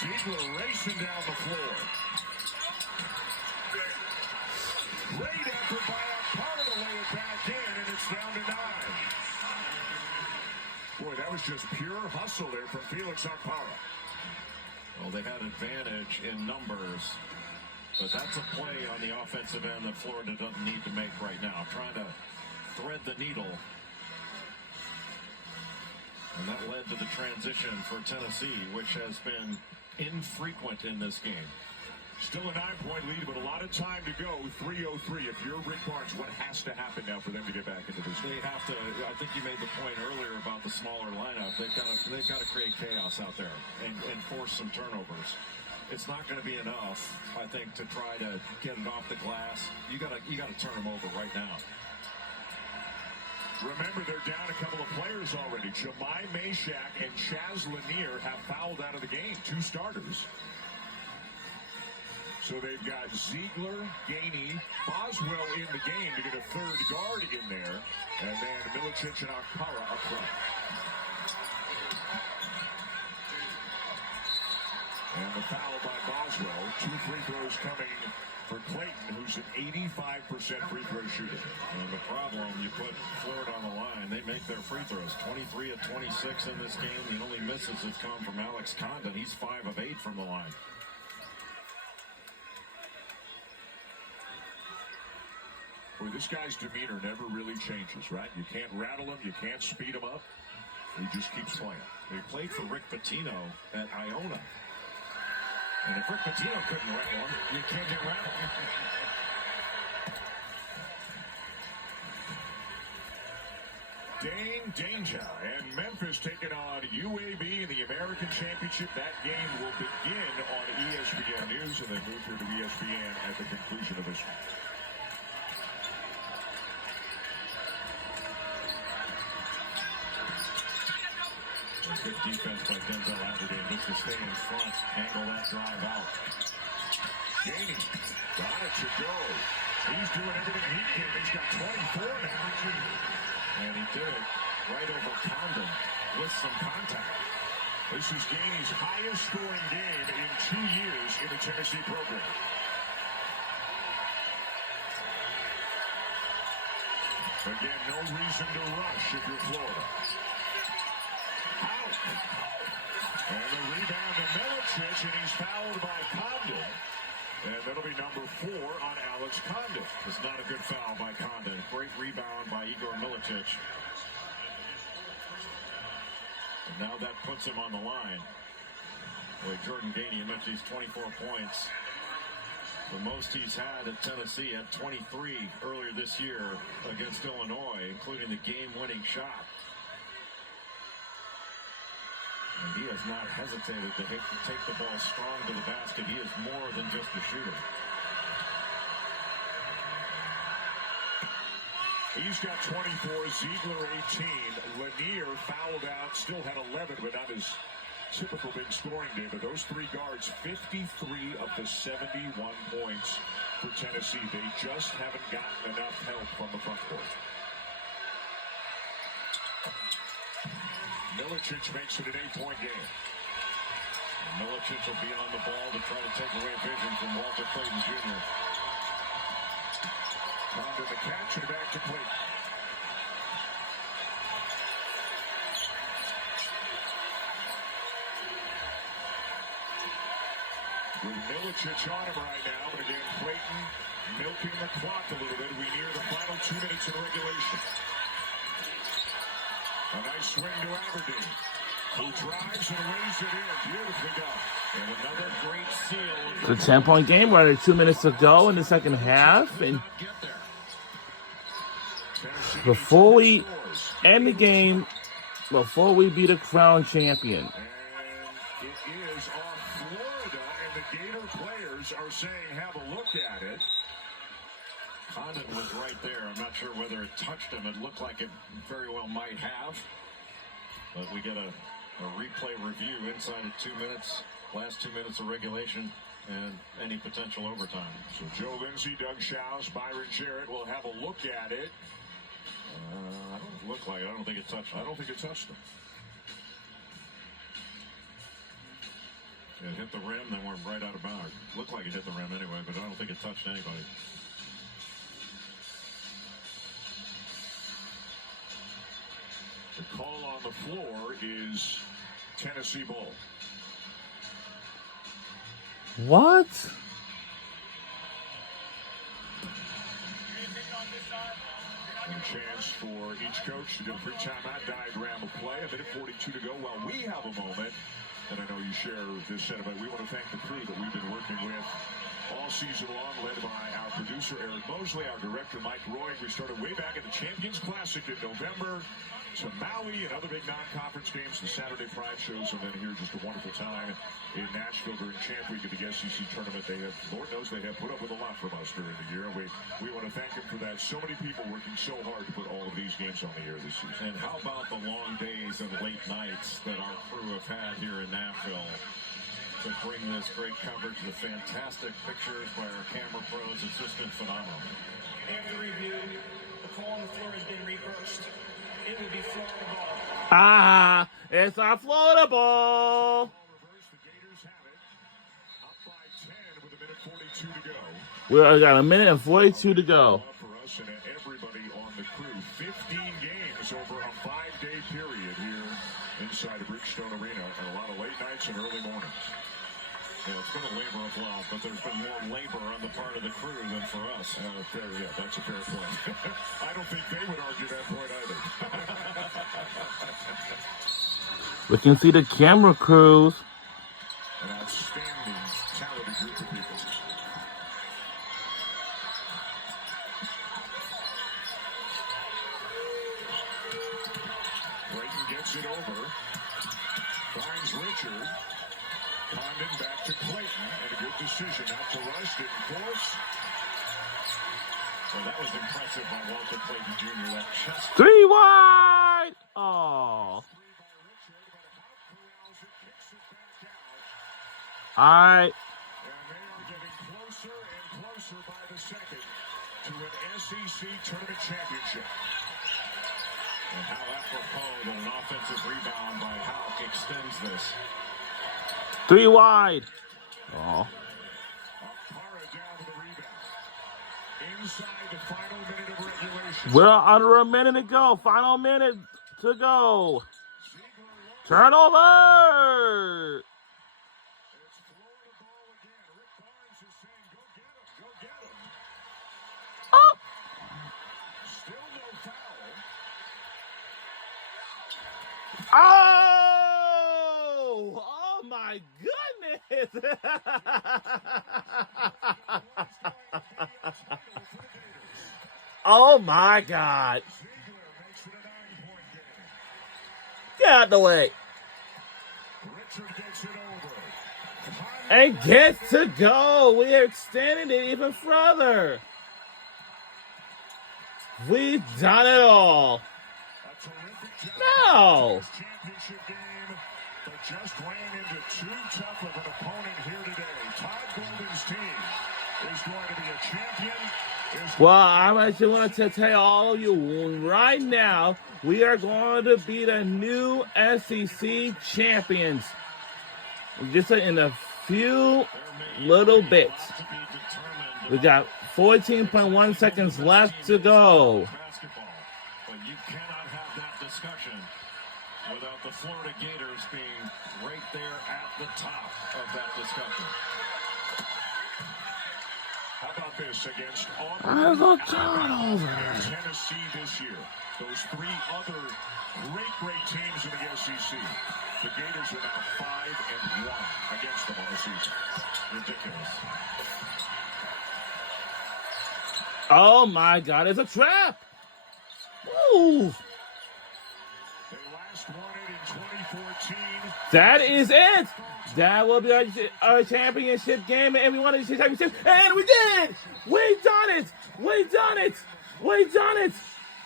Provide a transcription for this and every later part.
Ziegler racing down the floor. Great effort by Alparo to lay it back in, and it's down to 9. Boy, that was just pure hustle there from Felix Alparo. Well, they had advantage in numbers, but that's a play on the offensive end that Florida doesn't need to make right now. Trying to thread the needle. And that led to the transition for Tennessee, which has been infrequent in this game. Still a 9-point lead, but a lot of time to go. 3:03. If you're Rick Barnes, what has to happen now for them to get back into this game? They have to. I think you made the point earlier about the smaller lineup. They've got to create chaos out there and force some turnovers. It's not going to be enough, I think, to try to get it off the glass. You got to turn them over right now. Remember, they're down a couple of players already. Jemai Meshack and Chaz Lanier have fouled out of the game. 2 starters. So they've got Ziegler, Gainey, Boswell in the game to get a third guard in there. And then Milicic and Alparo up front. And the foul by Boswell. 2 free throws coming for Clayton, who's an 85% free throw shooter. And the problem, you put Florida on the line, they make their free throws. 23 of 26 in this game. The only misses have come from Alex Condon. He's 5 of 8 from the line. Boy, this guy's demeanor never really changes, right? You can't rattle him, you can't speed him up. He just keeps playing. He played for Rick Pitino at Iona. And if Rick Pitino couldn't rattle him, you can't get rattled. Dane Danger and Memphis taking on UAB in the American Championship. That game will begin on ESPN News and then move through to ESPN at the conclusion of this one. Good defense by Denzel Aberdeen just to stay in front, angle that drive out. Gainey got it to go. He's doing everything he can. He's got 24 now. And he did it right over Condon with some contact. This is Gainey's highest scoring game in 2 years in the Tennessee program. Again, no reason to rush if you're Florida. Out. And the rebound to Milicic, and he's fouled by Condon. And that'll be number 4 on Alex Condon. It's not a good foul by Condon. Great rebound by Igor Milicic. And now that puts him on the line. Boy, Jordan Gainey, you mentioned he's 24 points. The most he's had at Tennessee at 23 earlier this year against Illinois, including the game-winning shot. And he has not hesitated to take the ball strong to the basket. He is more than just a shooter. He's got 24, Ziegler 18. Lanier fouled out, still had 11, but not his typical big scoring day. But those 3 guards, 53 of the 71 points for Tennessee. They just haven't gotten enough help from the front court. Milicic makes it an 8-point game. Milicic will be on the ball to try to take away vision from Walter Clayton Jr. Under the catch and back to Clayton. With Milicic on him right now, but again, Clayton milking the clock a little bit. We near the final 2 minutes in regulation. A nice swing to Aberdeen, who drives and lays it in. Beautifully done. And another great seal. It's a 10-point game. We're at 2 minutes to go in the second half. And before we end the game, before we be the crown champion. And it is off Florida, and the Gator players are saying, have a look at it. Condon was right there. I'm not sure whether it touched him. It looked like it very well might have. But we get a replay review inside of 2 minutes, last 2 minutes of regulation, and any potential overtime. So Joe Lindsey, Doug Shouse, Byron Jarrett will have a look at it. I don't look like it. I don't think it touched him. I don't think it touched him. It hit the rim, then went right out of bounds. Looked like it hit the rim anyway, but I don't think it touched anybody. The call on the floor is Tennessee ball. What? And a chance for each coach to do a pre-timeout diagram of play. A minute 42 to go while we have a moment. And I know you share this sentiment. We want to thank the crew that we've been working with all season long, led by our producer, Eric Mosley, our director, Mike Roy. We started way back at the Champions Classic in November, to Maui and other big non-conference games, the Saturday Pride shows, and then here just a wonderful time in Nashville during Champ Week of the SEC tournament. They have, Lord knows they have put up with a lot from us during the year. We want to thank them for that. So many people working so hard to put all of these games on the air this season. And how about the long days and late nights that our crew have had here in Nashville to bring this great coverage, the fantastic pictures by our camera pros. It's just been phenomenal. After review, the call on the floor has been reversed. It will be Florida ball. Ah, it's our Florida ball. The Gators have it. Up by 10 with a minute 42 to go. We got a minute and 42 to go. For us and everybody on the crew, 15 games over a 5-day period here inside of Bridgestone Arena, and a lot of late nights and early mornings. Yeah, it's been a labor of love, but there's been more labor on the part of the crew than for us. Yeah, that's a fair point. I don't think they would argue that point either. We can see the camera crews. An outstanding, talented group of people. Clayton gets it over. Finds Richard. Condon back to Clayton, and a good decision not to rush, didn't force. So that was impressive by Walter Clayton Jr. That chest. 3 wide. Oh. All right. And they are getting closer and closer by the second to an SEC tournament championship. And how apropos that an offensive rebound by Houck extends this. 3 wide. Oh. Akara down to the rebound. Inside the final minute of regulation. We're under a minute to go. Final minute to go. Turnover. It's Florida ball again. Rick Barnes is saying, go get him. Go get him. Oh. Still no foul. Oh. Oh my goodness. Oh my God. Ziegler makes it a 9-point game. Get out the way. Richard gets it over. And gets to go. We are extending it even further. We've done it all. A terrific job. No. Championship game, but just ran into too tough of an opponent here today. Todd Golden's team is going to be a champion. Well, I just want to tell all of you right now, we are going to be the new SEC champions. Just in a few little bits. We got 14.1 seconds left to go. Basketball, but you cannot have that discussion without the Florida Gators being right there at the top of that discussion. How about this against There's Auburn, a turnover. and Tennessee this year? Those three other great teams in the SEC. The Gators are now 5-1 against them on the season. Ridiculous. Oh my God, it's a trap. Woo. They last won it in 2014. That is it. That will be our championship game, and we won the championship, and we did. We done it. We done it. We done it.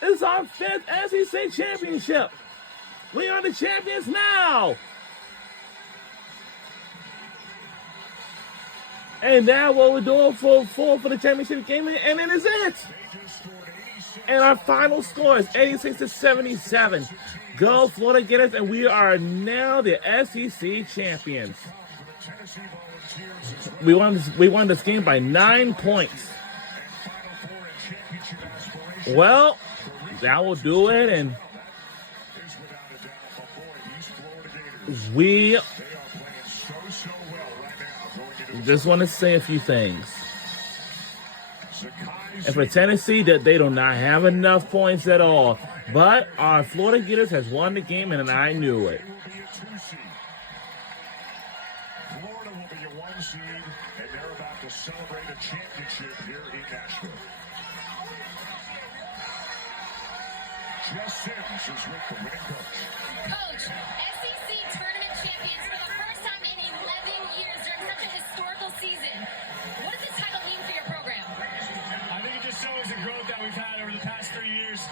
It's our 5th SEC championship. We are the champions now. And now what we're doing for the championship game, and it is it. They just scored 86. And our final score is 86-77. Go Florida Gators, and we are now the SEC champions. Confidence Tennessee Volunteers as well. We won this game by 9 points. Final Four and championship aspirations. Well, that will do it, and Is without a doubt, but boy, these Florida Gators, we they are playing so well right now going into just want to say a few things. Zakai And for Tennessee, that they do not have enough points at all. But our Florida Gators has won the game, and I knew it. They will be a 2 seed. Florida will be a 1 seed, and they're about to celebrate a championship here in Nashville. Jess Sims is with the winning coach. Coach, SEC tournament champions for the first time in 11 years during such a historical season. What does this title mean for your program? I think it just shows the growth that we've had over the past 3 years.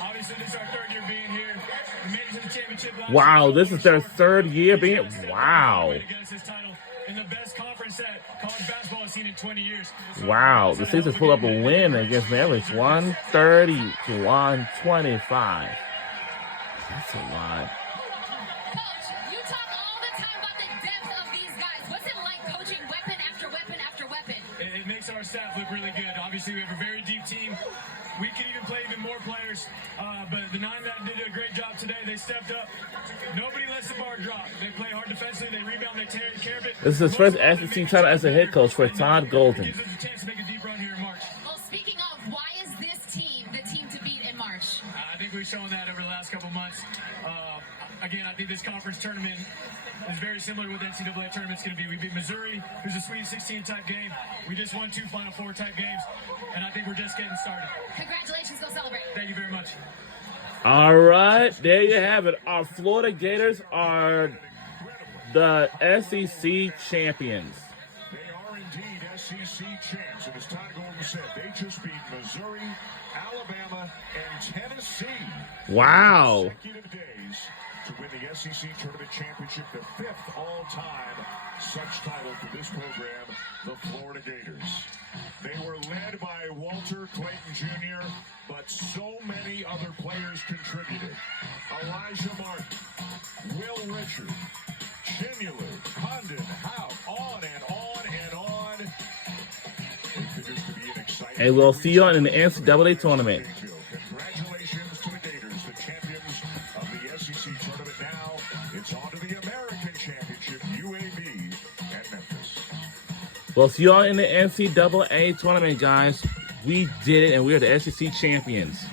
Obviously, this is our 3rd year being here. We made it to the championship last Wow, year. this is their 3rd year being. Wow. To get us this title in the best conference that college basketball has seen in 20 years. Wow, the Sixers pulled up a win against Mavericks, 130 to 125. That's a lot. Coach, you talk all the time about the depth of these guys. What's it like coaching weapon after weapon after weapon? It makes our staff look really good. Obviously, we have a very deep team. We could even play even more players, but the 9 that did a great job today, they stepped up. Nobody lets the bar drop. They play hard defensively, they rebound, they tear care of it. This is his first SEC title as a head coach for Todd Golden. Gives us a chance to make a deep run here in March. Well, speaking of, why is this team the team to beat in March? I think we've shown that over the last couple months. Again, I think this conference tournament is very similar to what the NCAA tournament's going to be. We beat Missouri, who's a Sweet 16 type game. We just won 2 Final Four type games, and I think we're just getting started. Congratulations, go celebrate. Thank you very much. All right, there you have it. Our Florida Gators are the SEC champions. They are indeed SEC champs, and as Todd Golden said, they just beat Missouri, Alabama, and Tennessee. Wow. Consecutive days to win the SEC Tournament Championship, the 5th all-time such title for this program, the Florida Gators. They were led by Walter Clayton Jr., but so many other players contributed. Elijah Martin, Will Richard, Chimulu, Condon, Howe, on and on and on. It figures to be an exciting. And we'll see you in the NCAA tournament. Congratulations to the Gators, the champions of the SEC tournament. Now it's on to the American Championship, UAB and Memphis. We'll see you all in the NCAA tournament, guys. We did it, and we are the SEC champions.